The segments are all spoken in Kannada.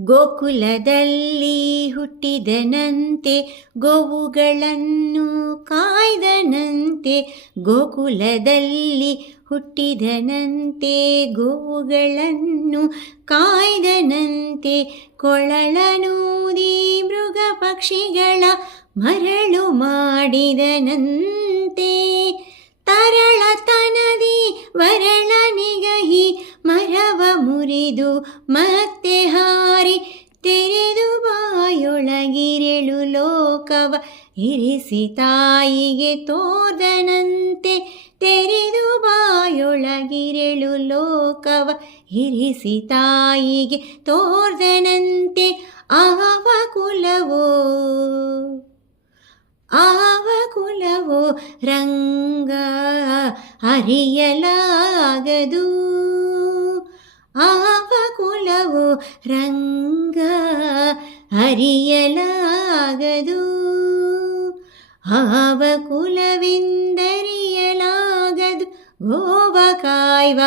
ಗೋಕುಲದಲ್ಲಿ ಹುಟ್ಟಿದನಂತೆ, ಗೋವುಗಳನ್ನು ಕಾಯ್ದನಂತೆ. ಗೋಕುಲದಲ್ಲಿ ಹುಟ್ಟಿದನಂತೆ, ಗೋವುಗಳನ್ನು ಕಾಯ್ದನಂತೆ. ಕೊಳಲನೂದಿ ಮೃಗ ಪಕ್ಷಿಗಳ ಮರಳು ಮಾಡಿದನಂತೆ. ತರಳತನದಿ ವರಳ ನಿಗಹಿ ಮರವ ಮುರಿದು ಮತ್ತೆ ಹಾರಿ, ತೆರೆದು ಬಾಯೊಳಗಿರೆಳು ಲೋಕವ ಇರಿಸಿ ತಾಯಿಗೆ ತೋರ್ದನಂತೆ. ತೆರೆದು ಬಾಯೊಳಗಿರೆಳು ಲೋಕವ ಇರಿಸಿ ತಾಯಿಗೆ ತೋರ್ದನಂತೆ. ಆವ ಕುಲವೋ ರಂಗ ಅರಿಯಲಾಗದು. ಆವ ಕುಲವೋ ರಂಗ ಅರಿಯಲಾಗದು. ಆವ ಕುಲವೆಂದರಿಯಲಾಗದು. ಗೋವ ಕಾಯ್ವ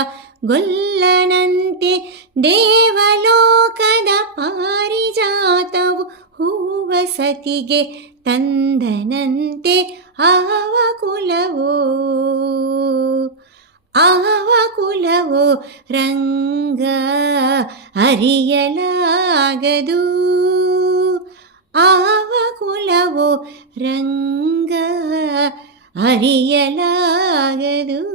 ಗೊಲ್ಲನಂತೆ, ದೇವಲೋಕದ ಪಾರಿಜಾತವು ಹೂವ ಸತಿಗೆ ತಂದನಂತೆ. ಆವ ಕುಲವೋ ರಂಗ ಅರಿಯಲಾಗದು. ಆವ ಕುಲವೋ ರಂಗ ಅರಿಯಲಾಗದು.